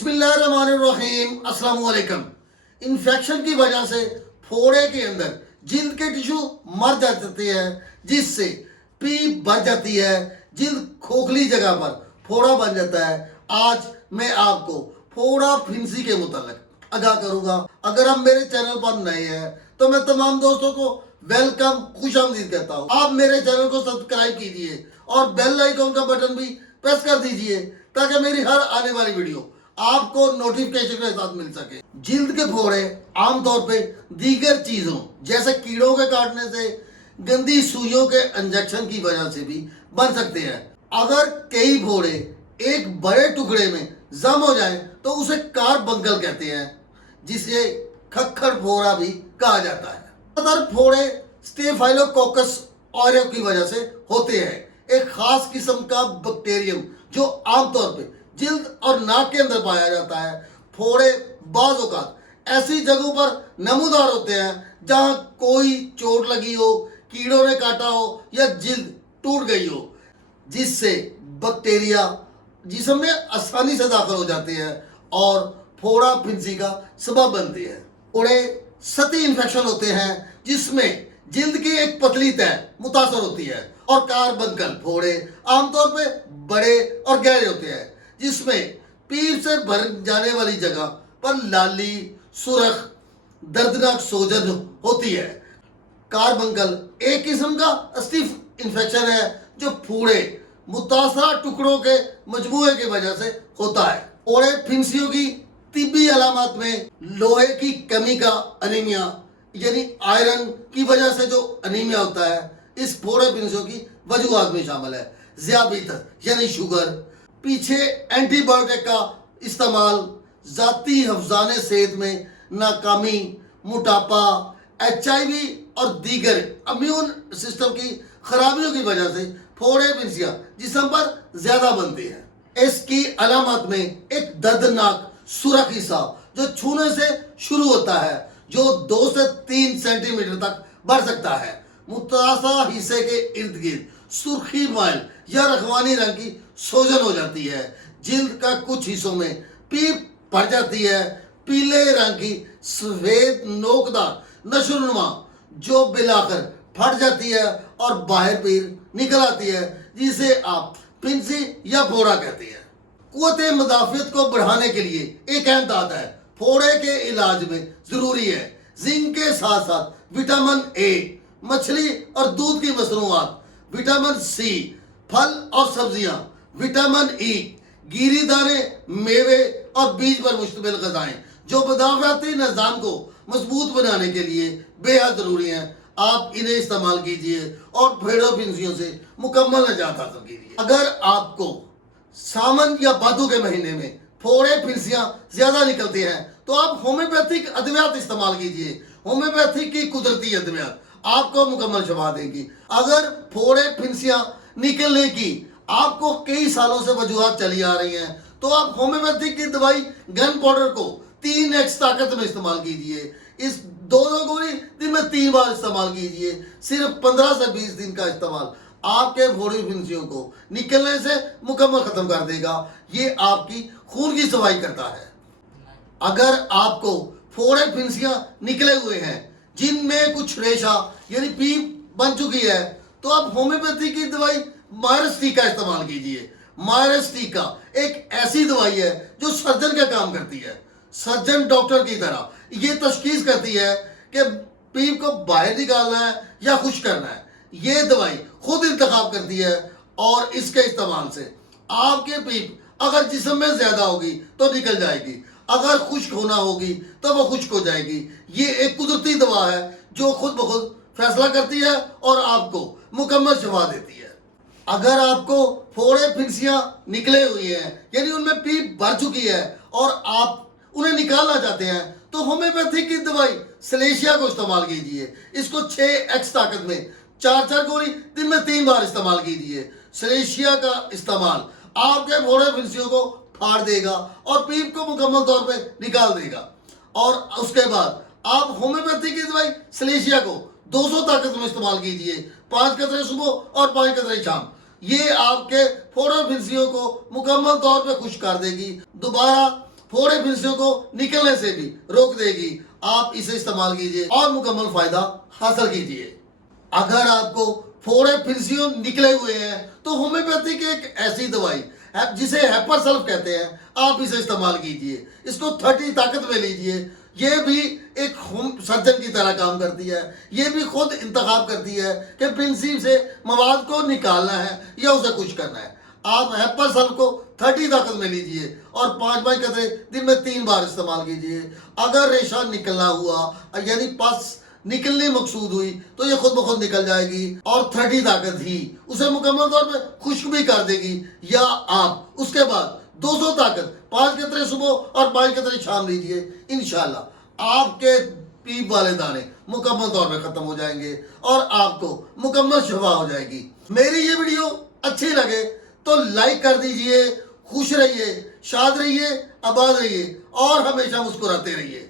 बिस्मिल्लाहिर्रहमानिर्रहीम, अस्सलाम वालेकुम। इन्फेक्शन की वजह से फोड़े के अंदर जिल्द के टिश्यू मर जाते हैं, जिससे पीप बढ़ जाती है, जिल्द खोखली जगह पर फोड़ा बन जाता है। आज मैं आपको फोड़ा फिंसी के मुतालिक आगाह करूंगा। अगर आप मेरे चैनल पर नए हैं तो मैं तमाम दोस्तों को वेलकम, खुशामदीद कहता हूँ। आप मेरे चैनल को सब्सक्राइब कीजिए और बेल आइकॉन का बटन भी प्रेस कर दीजिए ताकि मेरी हर आने वाली वीडियो आपको नोटिफिकेशन के साथ मिल सके। जिल्द के फोड़े आमतौर पे दीगर चीजों जैसे कीड़ों के काटने से, गंदी सुइयों के इंजेक्शन की वजह से भी बन सकते हैं। अगर कई फोड़े एक बड़े टुकड़े में जम हो जाए तो उसे कार्बंकल कहते हैं, जिसे खक्खर फोड़ा भी कहा जाता है। ज्यादातर फोड़े स्टेफाइलोकोकस ऑरियो की वजह से होते हैं, एक खास किस्म का बैक्टीरियम जो आमतौर पे जिल्द और नाक के अंदर पाया जाता है। फोड़े बाज़ औक़ात ऐसी जगहों पर नमूदार होते हैं जहां कोई चोट लगी हो, कीड़ों ने काटा हो या जिल्द टूट गई हो, जिससे बैक्टीरिया जिस्म में आसानी से दाखिल हो जाते हैं और फोड़ा फिंसी का सबब बनते हैं। फोड़े सतही इन्फेक्शन होते हैं जिसमें जिल्द की एक पतली तह मुतासर होती है, और कार्बंकल फोड़े आमतौर पे बड़े और गहरे होते हैं जिसमें पीप से भर जाने वाली जगह पर लाली, सुरख, दर्दनाक सोजन होती है। कार्बंकल एक किस्म का स्टिफ इन्फेक्शन है जो फोड़े मुतासरा टुकड़ों के मजमूए की वजह से होता है। फोड़े फिंसियों की तिब्बी अलामत में लोहे की कमी का अनीमिया यानी आयरन की वजह से जो अनीमिया होता है, इस फोड़े फिंसियों की वजूहात में शामिल है। ज़ियाबीतस यानी शुगर, पीछे एंटीबायोटिक का इस्तेमाल, ज़ाती हफ्ज़ाने सेहत में नाकामी, मोटापा, HIV और दीगर इम्यून सिस्टम की खराबियों की वजह से फोड़े फिंसियाँ जिस्म पर ज़्यादा बनती हैं। इसकी अलामत में एक दर्दनाक सुरख हिस्सा जो छूने से शुरू होता है, जो 2 से 3 सेंटीमीटर तक बढ़ सकता है। मुतासा हिस्से के इर्द गिर्द सुर्खी माइल या रखवानी रंग की सोजन हो जाती है। जिल्द का कुछ हिस्सों में पीप पड़ जाती है। पीले रंग की सफेद नोकदार नशुनुमा जो बिलाकर फट जाती है और बाहर पीर निकल आती है, जिसे आप फिंसी या फोड़ा कहते हैं। कुव्वत मुदाफियत को बढ़ाने के लिए एक अहम दाद है फोड़े के इलाज में जरूरी है जिंक के साथ साथ विटामिन A, मछली और दूध की मसनूआत, विटामिन C, फल और सब्जियां, विटामिन E, गिरी दाने, मेवे और बीज पर मुश्तमिल ग़िज़ाएं जो बदावती निज़ाम को मजबूत बनाने के लिए बेहद ज़रूरी हैं। आप इन्हें इस्तेमाल कीजिए और फोड़े फिंसियों से मुकम्मल निजात हासिल कीजिए। अगर आपको सावन या भादों के महीने में फोड़े फिंसियाँ ज़्यादा निकलती हैं तो आप होम्योपैथिक अद्वियात इस्तेमाल कीजिए। होम्योपैथिक की कुदरती अद्वियात आपको मुकम्मल शफा देगी। अगर फोड़े फिंसियाँ निकलने की आपको कई सालों से वजूहात चली आ रही हैं तो आप होम्योपैथिक की दवाई गन पाउडर को 3x ताकत में इस्तेमाल कीजिए। इस दो गोली दिन में 3 बार इस्तेमाल कीजिए। सिर्फ 15 से 20 दिन का इस्तेमाल आपके फोड़े फिंसियों को निकलने से मुकम्मल खत्म कर देगा। ये आपकी खून की सफाई करता है। अगर आपको फोड़े फिंसियाँ निकले हुए हैं जिनमें कुछ रेशा यानी पीप बन चुकी है तो आप होम्योपैथी की दवाई मायरस टी का इस्तेमाल कीजिए। मायरस टी का एक ऐसी दवाई है जो सर्जन का काम करती है। सर्जन डॉक्टर की तरह ये तशखीस करती है कि पीप को बाहर निकालना है या खुश करना है। ये दवाई खुद इंतखाब करती है और इसके इस्तेमाल से आपके पीप अगर जिस्म में ज़्यादा होगी तो निकल जाएगी, अगर खुश्क होना होगी तो वो खुश्क हो जाएगी। ये एक कुदरती दवा है जो खुद ब खुद फैसला करती है और आपको मुकम्मल शफा देती है। अगर आपको फोड़े फिंसियाँ निकले हुई हैं यानी उनमें पीप भर चुकी है और आप उन्हें निकालना चाहते हैं तो होम्योपैथिक की दवाई सलेशिया को इस्तेमाल कीजिए। इसको 6x ताकत में 4 गोली दिन में 3 बार इस्तेमाल कीजिए। सलेशिया का इस्तेमाल आपके फोड़े फिंसियों को फाड़ देगा और पीप को मुकम्मल तौर पे निकाल देगा। और उसके बाद आप होम्योपैथी की दवाई सलेशिया को 200 ताकत में इस्तेमाल कीजिए। 5 कतरे सुबह और 5 कतरे शाम। ये आपके फोड़े फिंसियों को मुकम्मल तौर पे खुश कर देगी। दोबारा फोड़े फिंसियों को निकलने से भी रोक देगी। आप इसे इस्तेमाल कीजिए और मुकम्मल फायदा हासिल कीजिए। अगर आपको फोड़े फिंसियों निकले हुए हैं तो होम्योपैथी की एक ऐसी दवाई जिसे हेपर सल्फ कहते हैं, आप इसे इस्तेमाल कीजिए। इसको 30 ताकत में लीजिए। ये भी एक होम सर्जन की तरह काम करती है। ये भी खुद इंतखाब करती है कि फिंसी से मवाद को निकालना है या उसे कुछ करना है। आप हेपर सल्फ को 30 ताकत में लीजिए और 5 कतरे दिन में 3 बार इस्तेमाल कीजिए। अगर रेशा निकलना हुआ यानी पस निकलनी मकसूद हुई तो ये खुद ब खुद निकल जाएगी और 30 ताकत ही उसे मुकम्मल तौर पे खुश्क भी कर देगी। या आप उसके बाद 200 ताकत 5 कतरे सुबह और 5 कतरे शाम लीजिए। इंशाल्लाह आपके पीप वाले दाने मुकम्मल तौर पे खत्म हो जाएंगे और आपको मुकम्मल शिफा हो जाएगी। मेरी ये वीडियो अच्छी लगे तो लाइक कर दीजिए। खुश रहिए, शाद रहिए, आबाद रहिए और हमेशा मुस्कुराते रहिए।